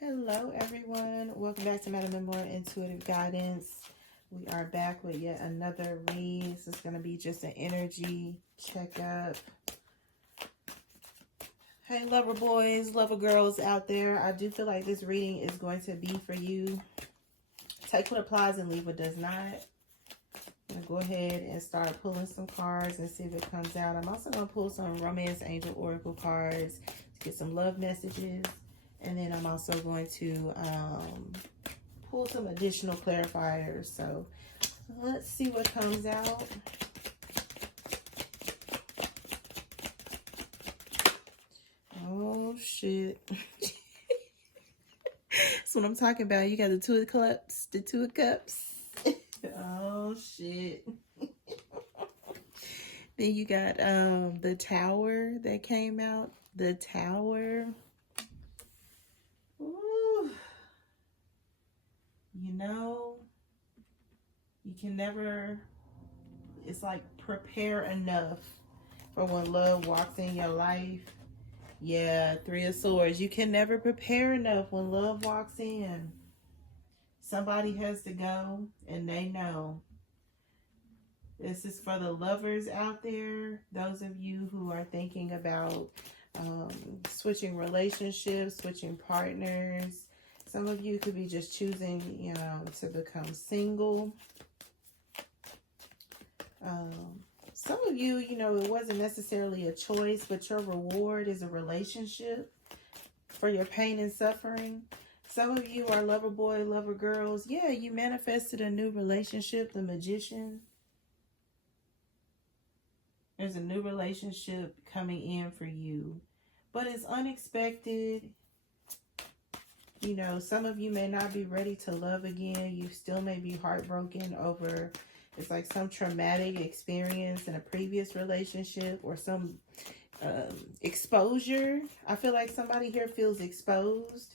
Hello everyone, welcome back to MadamMemoir Intuitive Guidance. We are back with yet another read. This is going to be just an energy checkup. Hey lover boys, lover girls out there, I do feel like this reading is going to be for you. Take what applies and leave what does not. I'm going to go ahead and start pulling some cards and see if it comes out. I'm also going to pull some Romance Angel Oracle cards to get some love messages. And then I'm also going to pull some additional clarifiers. So let's see what comes out. Oh, shit. That's what I'm talking about. You got the Two of Cups. The Two of Cups. Oh, shit. Then you got the Tower that came out. The Tower. Ooh. You know, you can never, it's like prepare enough for when love walks in your life. Yeah, Three of Swords. You can never prepare enough when love walks in. Somebody has to go, and they know. This is for the lovers out there. Those of you who are thinking about switching relationships, switching partners. Some of you could be just choosing, you know, to become single. Some of you, you know, it wasn't necessarily a choice, but your reward is a relationship for your pain and suffering. Some of you are lover boy, lover girls. Yeah, you manifested a new relationship, the Magician. There's a new relationship coming in for you, but it's unexpected. You know, some of you may not be ready to love again. You still may be heartbroken over, it's like some traumatic experience in a previous relationship or some exposure. I feel like somebody here feels exposed,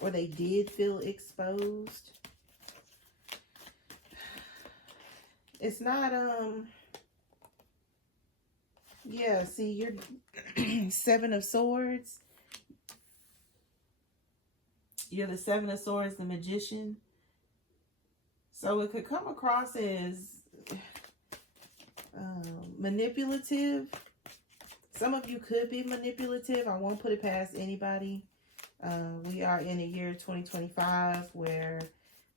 or they did feel exposed. It's not, yeah, see, you're Seven of Swords. You're the Seven of Swords, the Magician. So it could come across as manipulative. Some of you could be manipulative. I won't put it past anybody. We are in a year 2025 where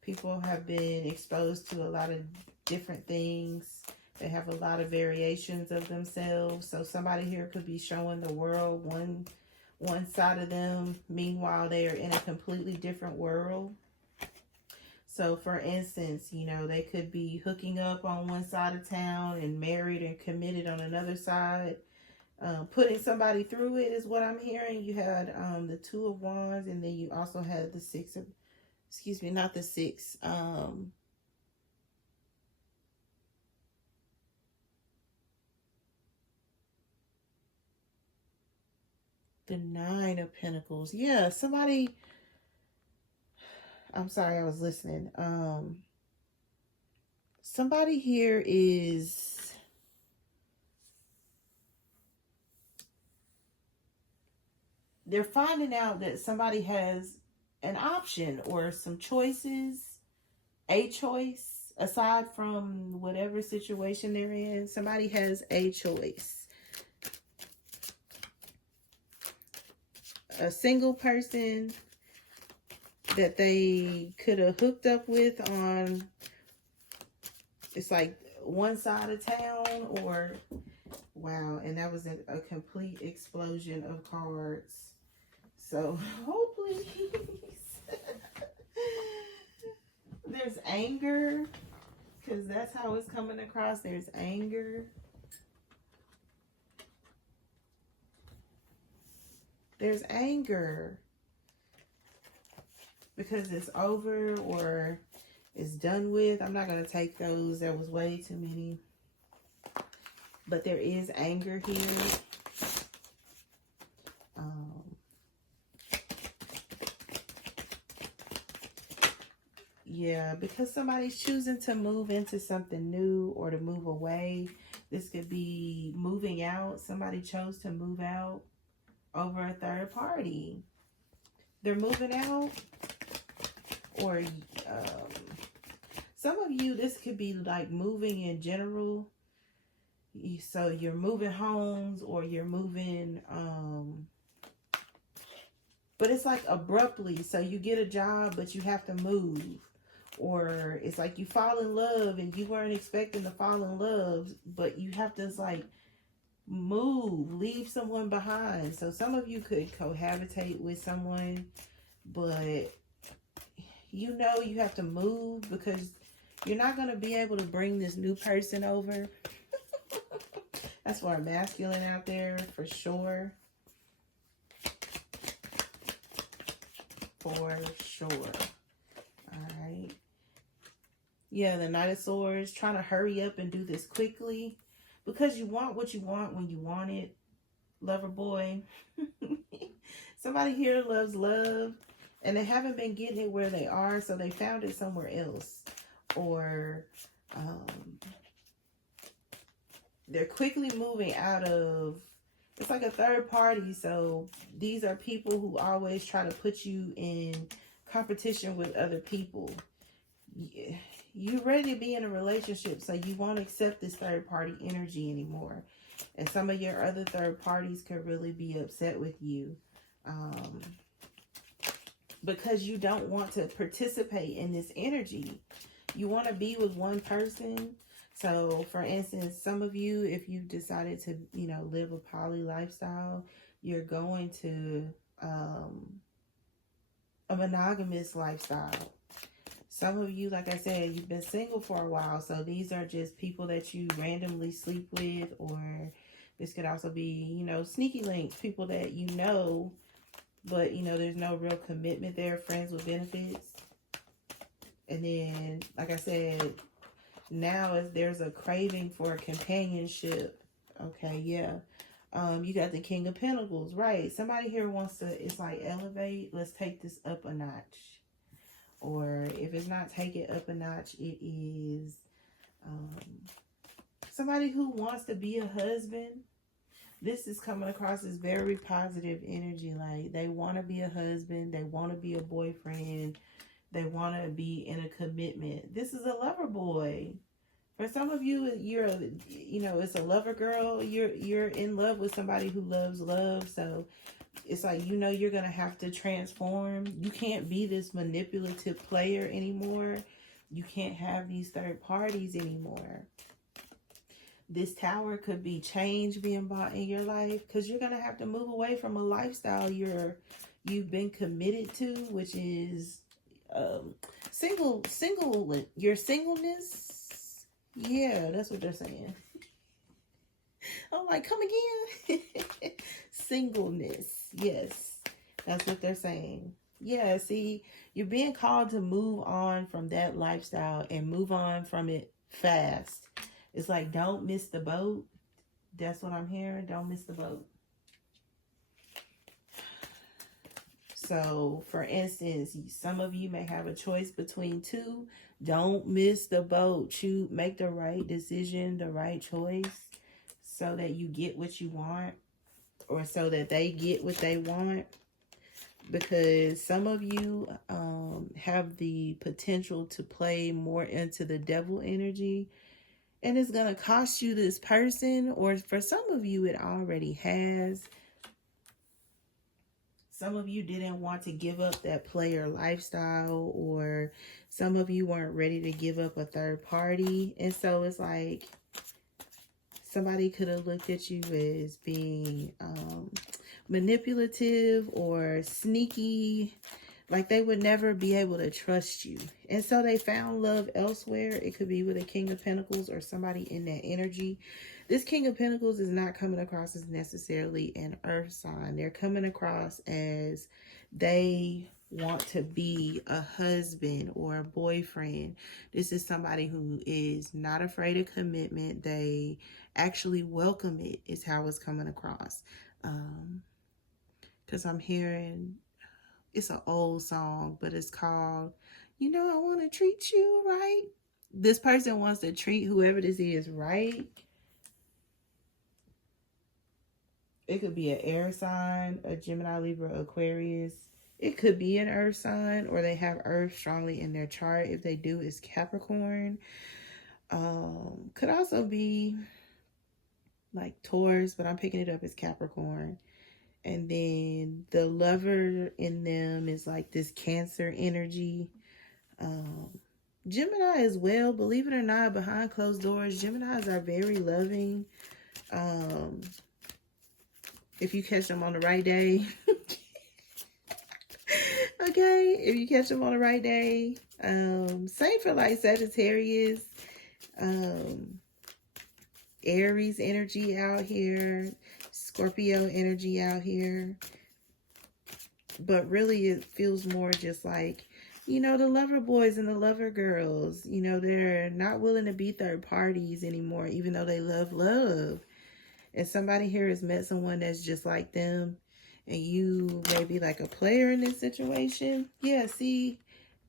people have been exposed to a lot of different things. They have a lot of variations of themselves. So somebody here could be showing the world one side of them. Meanwhile, they are in a completely different world. So for instance, you know, they could be hooking up on one side of town and married and committed on another side. Putting somebody through it is what I'm hearing. You had the Two of Wands, and then you also had the Six of, excuse me, not the Six. The Nine of Pentacles. Yeah, somebody, I'm sorry, I was listening. Somebody here is, they're finding out that somebody has an option or some choices, a choice, aside from whatever situation they're in. Somebody has a choice. A single person that they could have hooked up with on, it's like one side of town, or wow, and that was a complete explosion of cards. So oh please. There's anger, because that's how it's coming across. There's anger. There's anger because it's over or it's done with. I'm not going to take those. There was way too many. But there is anger here. Yeah, because somebody's choosing to move into something new or to move away. This could be moving out. Somebody chose to move out over a third party. they're moving out, or some of you, this could be like moving in general. So you're moving homes, or you're moving, but it's like abruptly. So you get a job, but you have to move. Or it's like you fall in love and you weren't expecting to fall in love, but you have to like move, leave someone behind. So some of you could cohabitate with someone, but you know you have to move because you're not going to be able to bring this new person over. That's for a masculine out there, for sure. For sure. All right. Yeah, the Knight of Swords, trying to hurry up and do this quickly because you want what you want when you want it, lover boy. Somebody here loves love and they haven't been getting it where they are, so they found it somewhere else. Or they're quickly moving out of, it's like a third party. So these are people who always try to put you in competition with other people. You're ready to be in a relationship, so you won't accept this third party energy anymore. And some of your other third parties could really be upset with you because you don't want to participate in this energy. You want to be with one person. So, for instance, some of you, if you've decided to, you know, live a poly lifestyle, you're going to a monogamous lifestyle. Some of you, like I said, you've been single for a while. So these are just people that you randomly sleep with, or this could also be, you know, sneaky links, people that you know, but, you know, there's no real commitment there, friends with benefits. And then, like I said, now there's a craving for companionship. Okay, yeah. You got the King of Pentacles, right? Somebody here wants to, it's like, elevate. Let's take this up a notch. Or if it's not take it up a notch, it is somebody who wants to be a husband. This is coming across as very positive energy. Like they want to be a husband. They want to be a boyfriend. They want to be in a commitment. This is a lover boy. For some of you, you're, you know, it's a lover girl. You're in love with somebody who loves love. So it's like, you know, you're going to have to transform. You can't be this manipulative player anymore. You can't have these third parties anymore. This Tower could be change being brought in your life because you're going to have to move away from a lifestyle you've been committed to, which is your singleness. Yeah, that's what they're saying. I'm like, come again? Singleness. Yes, that's what they're saying. Yeah, see, you're being called to move on from that lifestyle and move on from it fast. It's like, don't miss the boat. That's what I'm hearing. Don't miss the boat. So, for instance, some of you may have a choice between two. Don't miss the boat. Make the right decision, the right choice, so that you get what you want, or so that they get what they want. Because some of you have the potential to play more into the devil energy. And it's going to cost you this person. Or for some of you, it already has. Some of you didn't want to give up that player lifestyle. Or some of you weren't ready to give up a third party. And so it's like somebody could have looked at you as being manipulative or sneaky, like they would never be able to trust you. And so they found love elsewhere. It could be with a King of Pentacles or somebody in that energy. This King of Pentacles is not coming across as necessarily an earth sign. They're coming across as they want to be a husband or a boyfriend. This is somebody who is not afraid of commitment. They actually welcome it, is how it's coming across. Because I'm hearing, it's an old song, but it's called, you know, I want to treat you right. This person wants to treat whoever this is right. It could be an air sign, a Gemini, Libra, Aquarius. It could be an earth sign, or they have earth strongly in their chart. If they do, it's Capricorn. Could also be like Taurus, but I'm picking it up as Capricorn. And then the lover in them is like this Cancer energy. Gemini as well, believe it or not, behind closed doors, Geminis are very loving. If you catch them on the right day. Okay, if you catch them on the right day. Same for like Sagittarius. Aries energy out here. Scorpio energy out here. But really it feels more just like, you know, the lover boys and the lover girls, you know, they're not willing to be third parties anymore, even though they love. And somebody here has met someone that's just like them, and you may be like a player in this situation. Yeah, see,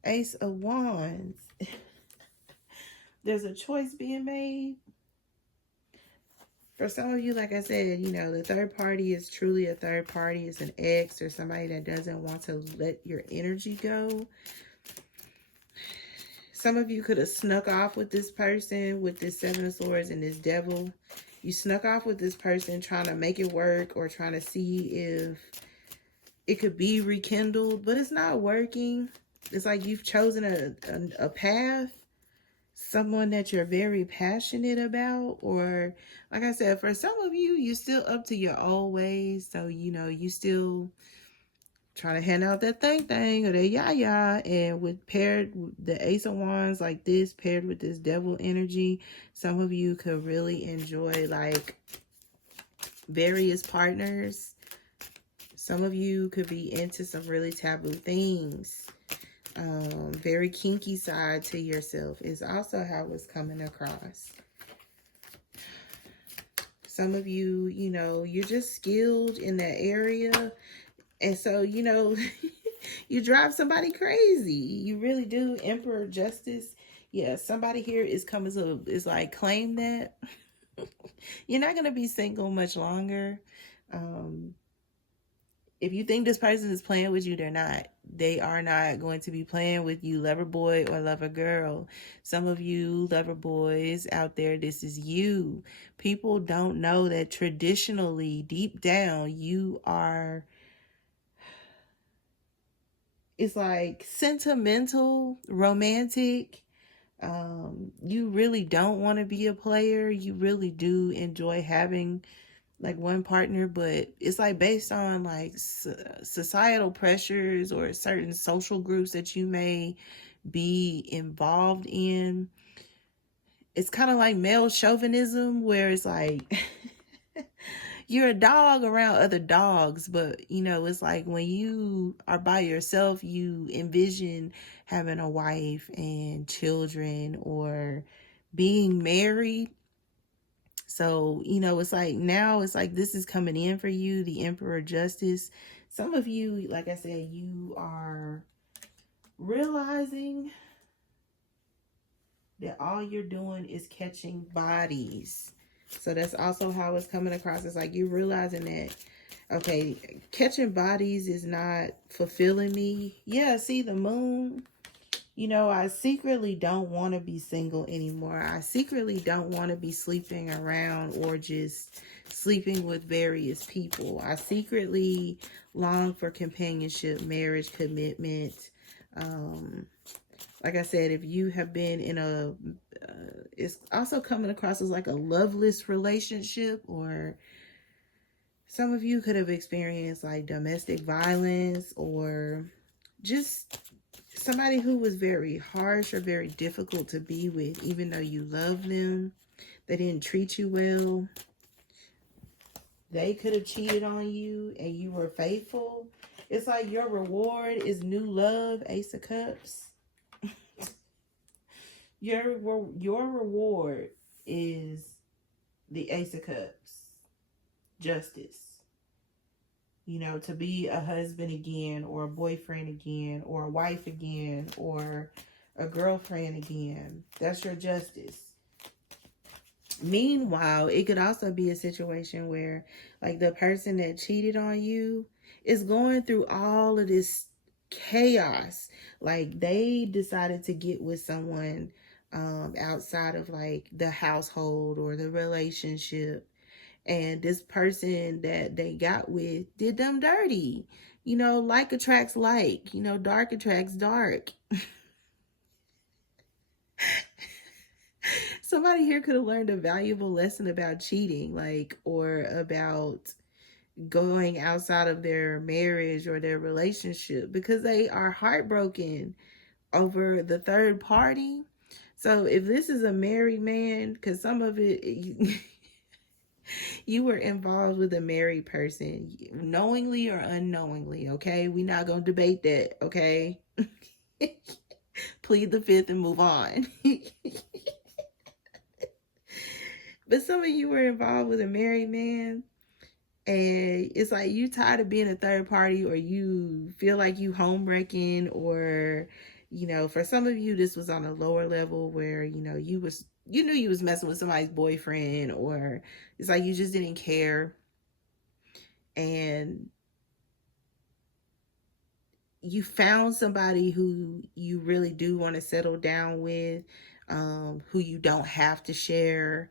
Ace of Wands. There's a choice being made. For some of you, like I said, you know, the third party is truly a third party. It's an ex or somebody that doesn't want to let your energy go. Some of you could have snuck off with this person with this Seven of Swords and this Devil. You snuck off with this person trying to make it work or trying to see if it could be rekindled, but it's not working. It's like you've chosen a path, someone that you're very passionate about, or like I said, for some of you, you're still up to your old ways. So, you know, you still trying to hand out that thing or that yah, and with paired the Ace of Wands like this, paired with this Devil energy, some of you could really enjoy like various partners. Some of you could be into some really taboo things. Very kinky side to yourself is also how it's coming across. Some of you, you know, you're just skilled in that area. And so, you know, you drive somebody crazy. You really do. Emperor Justice. Yeah, somebody here is coming to, is like, claim that. You're not going to be single much longer. If you think this person is playing with you, they're not. They are not going to be playing with you, lover boy or lover girl. Some of you lover boys out there, this is you. People don't know that traditionally, deep down, you are, it's like sentimental, romantic. You really don't want to be a player. You really do enjoy having like one partner, but it's like based on like societal pressures or certain social groups that you may be involved in. It's kind of like male chauvinism, where it's like you're a dog around other dogs, but you know, it's like when you are by yourself, you envision having a wife and children or being married. So, you know, it's like now it's like this is coming in for you, the Emperor Justice. Some of you, like I said, you are realizing that all you're doing is catching bodies. So that's also how it's coming across. It's like you're realizing that, okay, catching bodies is not fulfilling me. Yeah, see the moon. You know, I secretly don't want to be single anymore. I secretly don't want to be sleeping around or just sleeping with various people. I secretly long for companionship, marriage, commitment. Like I said, if you have been in a, it's also coming across as like a loveless relationship, or some of you could have experienced like domestic violence, or just somebody who was very harsh or very difficult to be with, even though you love them. They didn't treat you well. They could have cheated on you and you were faithful. It's like your reward is new love, Ace of Cups. Your reward is the Ace of Cups. Justice. You know, to be a husband again, or a boyfriend again, or a wife again, or a girlfriend again. That's your justice. Meanwhile, it could also be a situation where, like, the person that cheated on you is going through all of this chaos. Like, they decided to get with someone outside of like the household or the relationship, and this person that they got with did them dirty. You know, like attracts like, you know, dark attracts dark. Somebody here could have learned a valuable lesson about cheating, like, or about going outside of their marriage or their relationship, because they are heartbroken over the third party. So if this is a married man, because some of it, you were involved with a married person, knowingly or unknowingly, okay? We're not going to debate that, okay? Plead the fifth and move on. But some of you were involved with a married man, and it's like you tired of being a third party, or you feel like you home wrecking, or, you know, for some of you, this was on a lower level where, you know, you knew you was messing with somebody's boyfriend, or it's like you just didn't care. And you found somebody who you really do want to settle down with, who you don't have to share.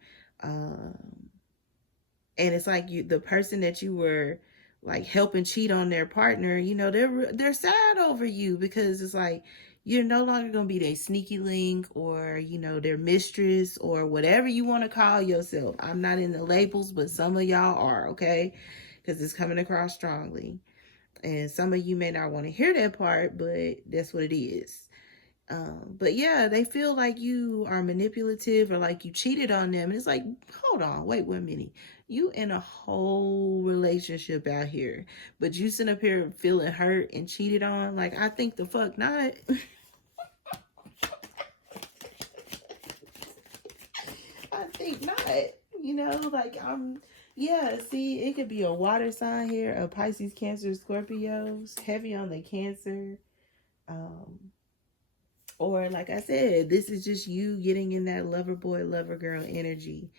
And it's like the person that you were like helping cheat on their partner, you know, they're sad over you, because it's like you're no longer going to be their sneaky link, or, you know, their mistress, or whatever you want to call yourself. I'm not in the labels, but some of y'all are, okay? Because it's coming across strongly. And some of you may not want to hear that part, but that's what it is. But yeah, they feel like you are manipulative, or like you cheated on them. And it's like, hold on, wait 1 minute. You in a whole relationship out here, but you sit up here feeling hurt and cheated on? Like, I think the fuck not. I think not. You know, like, yeah, see, it could be a water sign here, a Pisces, Cancer, Scorpios, heavy on the Cancer. Or like I said, this is just you getting in that lover boy, lover girl energy.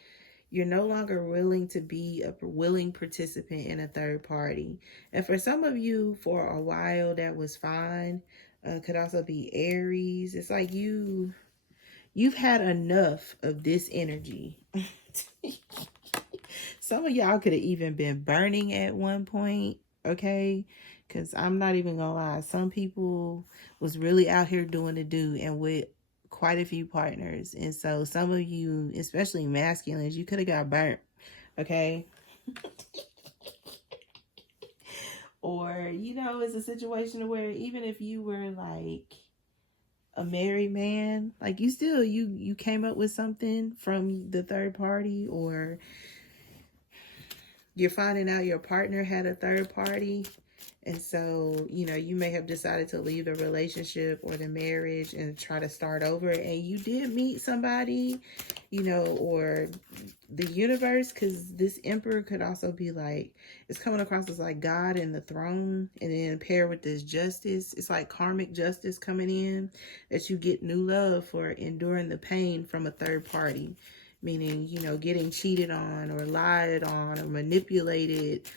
You're no longer willing to be a willing participant in a third party. And for some of you, for a while, that was fine. Could also be Aries. It's like you've had enough of this energy. Some of y'all could have even been burning at one point, okay? Because I'm not even gonna lie, some people was really out here doing the do, and with quite a few partners. And so some of you, especially masculines, you could have got burnt, okay? Or, you know, it's a situation where even if you were like a married man, like you came up with something from the third party, or you're finding out your partner had a third party. And so, you know, you may have decided to leave the relationship or the marriage and try to start over. And you did meet somebody, you know, or the universe, because this Emperor could also be like, it's coming across as like God and the throne, and then paired with this justice. It's like karmic justice coming in, that you get new love for enduring the pain from a third party. Meaning, you know, getting cheated on or lied on or manipulated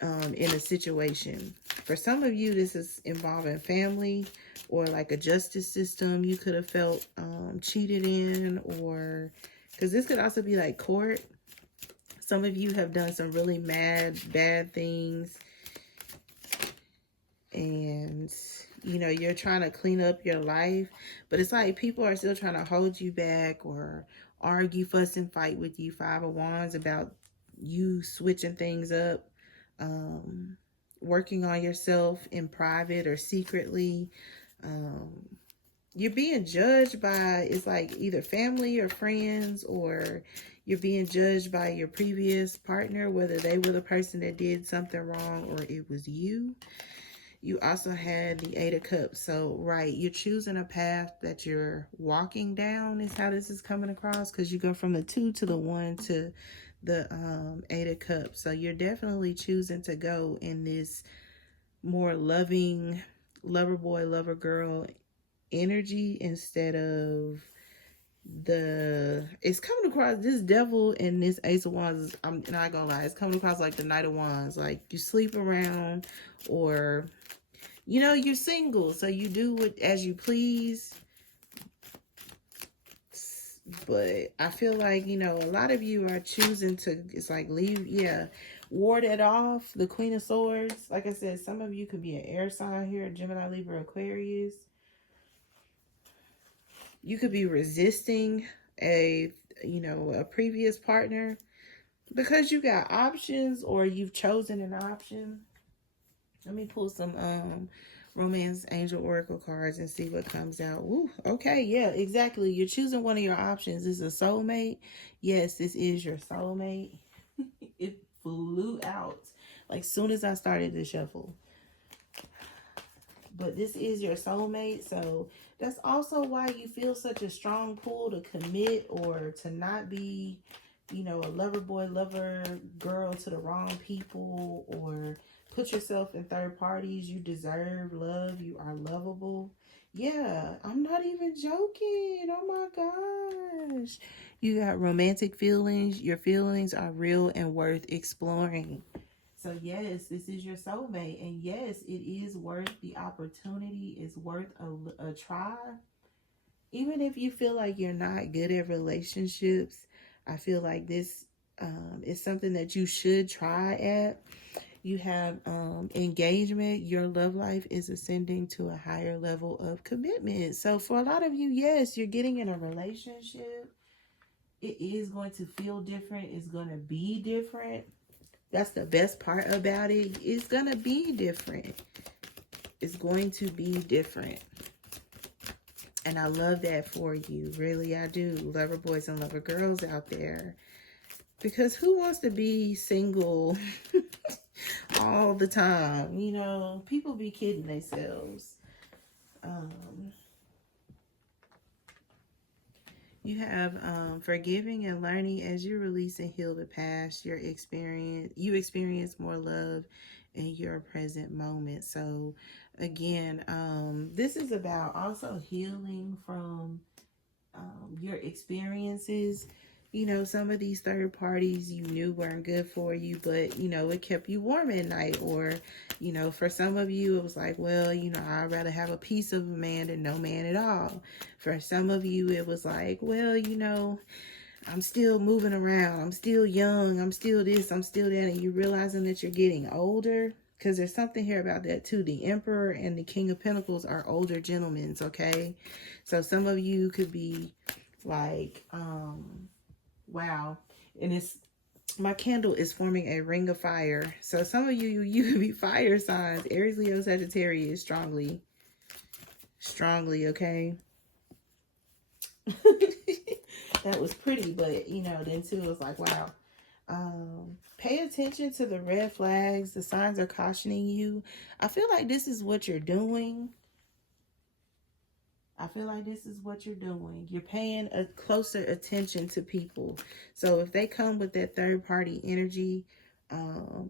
in a situation. For some of you, this is involving family, or like a justice system you could have felt cheated in, or because this could also be like court. Some of you have done some really bad things, and you know, you're trying to clean up your life, but it's like people are still trying to hold you back, or argue, fuss, and fight with you, Five of Wands, about you switching things up, working on yourself in private or secretly. You're being judged by, it's like either family or friends, or you're being judged by your previous partner, whether they were the person that did something wrong or it was you. You also had the Eight of Cups. So, right, you're choosing a path that you're walking down is how this is coming across, because you go from the 2 to the 1 to the Eight of Cups. So you're definitely choosing to go in this more loving lover boy, lover girl energy, instead of it's coming across, this Devil and this Ace of Wands, I'm not gonna lie, it's coming across like the Knight of Wands. Like you sleep around, or You know, you're single, so you do it as you please. But I feel like, you know, a lot of you are choosing to, it's like leave, yeah, ward it off. The Queen of Swords. Like I said, some of you could be an air sign here, Gemini, Libra, Aquarius. You could be resisting a, you know, a previous partner because you got options or you've chosen an option. Let me pull some romance angel oracle cards and see what comes out. Ooh, okay, yeah, exactly. You're choosing one of your options. Is a soulmate? Yes, this is your soulmate. It flew out like soon as I started to shuffle. But this is your soulmate, so that's also why you feel such a strong pull to commit or to not be, you know, a lover boy, lover girl to the wrong people, or put yourself in third parties. You deserve love. You are lovable. Yeah, I'm not even joking. Oh my gosh. You got romantic feelings. Your feelings are real and worth exploring. So yes, this is your soulmate. And yes, it is worth the opportunity. It's worth a try. Even if you feel like you're not good at relationships, I feel like this is something that you should try at. You have engagement. Your love life is ascending to a higher level of commitment. So for a lot of you, yes, you're getting in a relationship. It is going to feel different. It's going to be different. That's the best part about it. It's going to be different. It's going to be different. And I love that for you. Really, I do. Lover boys and lover girls out there. Because who wants to be single all the time? You know, people be kidding themselves. You have forgiving and learning as you release and heal the past. You experience more love in your present moment. So again, this is about also healing from your experiences. You know, some of these third parties you knew weren't good for you, but, you know, it kept you warm at night. Or, you know, for some of you, it was like, well, you know, I'd rather have a piece of a man than no man at all. For some of you, it was like, well, you know, I'm still moving around. I'm still young. I'm still this. I'm still that. And you're realizing that you're getting older. Because there's something here about that too. The Emperor and the King of Pentacles are older gentlemen, okay? So some of you could be like, wow. And it's, my candle is forming a ring of fire. So some of you could be fire signs. Aries, Leo, Sagittarius, strongly, okay? That was pretty, but, you know, then too, it was like, wow. Pay attention to the red flags. The signs are cautioning you. I feel like this is what you're doing. You're paying a closer attention to people. So if they come with that third party energy,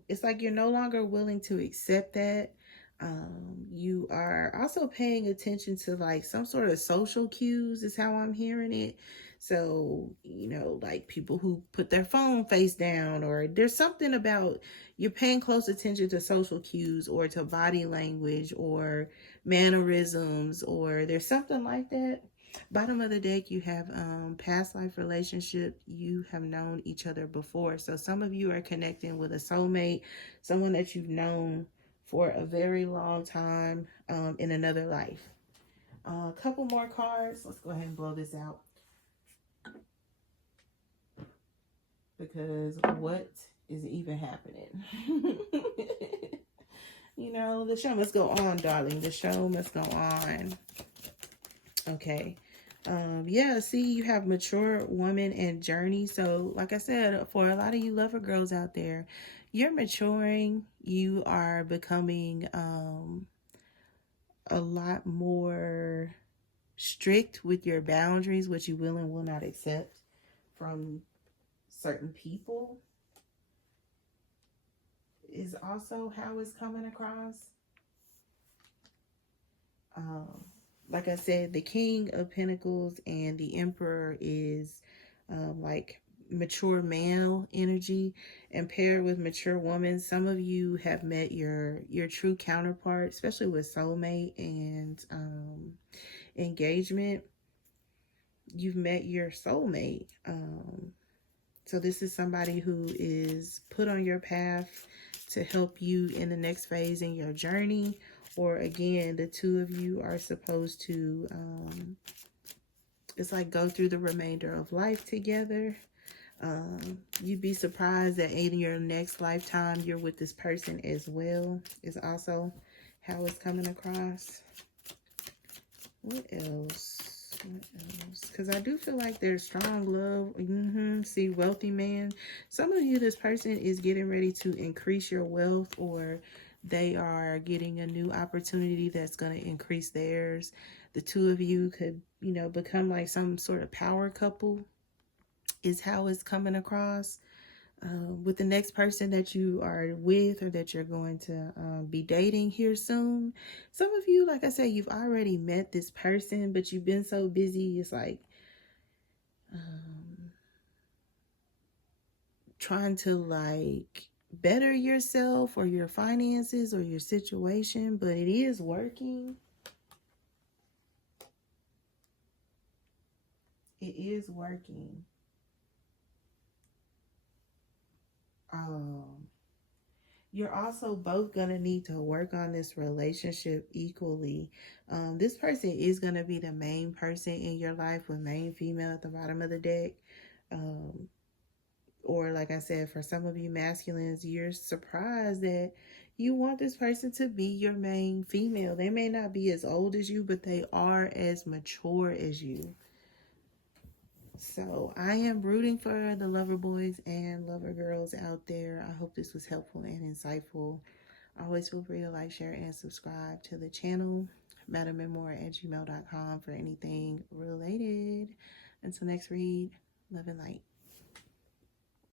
it's like you're no longer willing to accept that. You are also paying attention to like some sort of social cues is how I'm hearing it. So, you know, like people who put their phone face down, or there's something about you're paying close attention to social cues or to body language or mannerisms, or there's something like that. Bottom of the deck, you have past life relationship. You have known each other before. So some of you are connecting with a soulmate, someone that you've known for a very long time in another life. A couple more cards. Let's go ahead and blow this out. Because what is even happening? You know, the show must go on, darling. The show must go on. Okay. Yeah, see, you have mature woman and journey. So, like I said, for a lot of you lover girls out there, you're maturing. You are becoming a lot more strict with your boundaries, what you will and will not accept from certain people is also how it's coming across. Like I said, the King of Pentacles and the Emperor is like mature male energy and paired with mature woman. Some of you have met your true counterpart, especially with soulmate and engagement. You've met your soulmate. So this is somebody who is put on your path to help you in the next phase in your journey. Or again, the two of you are supposed to, it's like go through the remainder of life together. You'd be surprised that in your next lifetime, you're with this person as well. Is also how it's coming across. What else? What else? Because I do feel like there's strong love. See, wealthy man. Some of you, this person is getting ready to increase your wealth, or they are getting a new opportunity that's going to increase theirs. The two of you could, you know, become like some sort of power couple is how it's coming across. With the next person that you are with or that you're going to be dating here soon. Some of you, like I said, you've already met this person, but you've been so busy. It's like trying to like better yourself or your finances or your situation, but it is working. It is working. You're also both going to need to work on this relationship equally. This person is going to be the main person in your life, with main female at the bottom of the deck. Or like I said, for some of you masculines, you're surprised that you want this person to be your main female. They may not be as old as you, but they are as mature as you. So I am rooting for the lover boys and lover girls out there. I hope this was helpful and insightful. Always feel free to like, share, and subscribe to the channel. MadamMemoir@gmail.com for anything related. Until next read, love and light.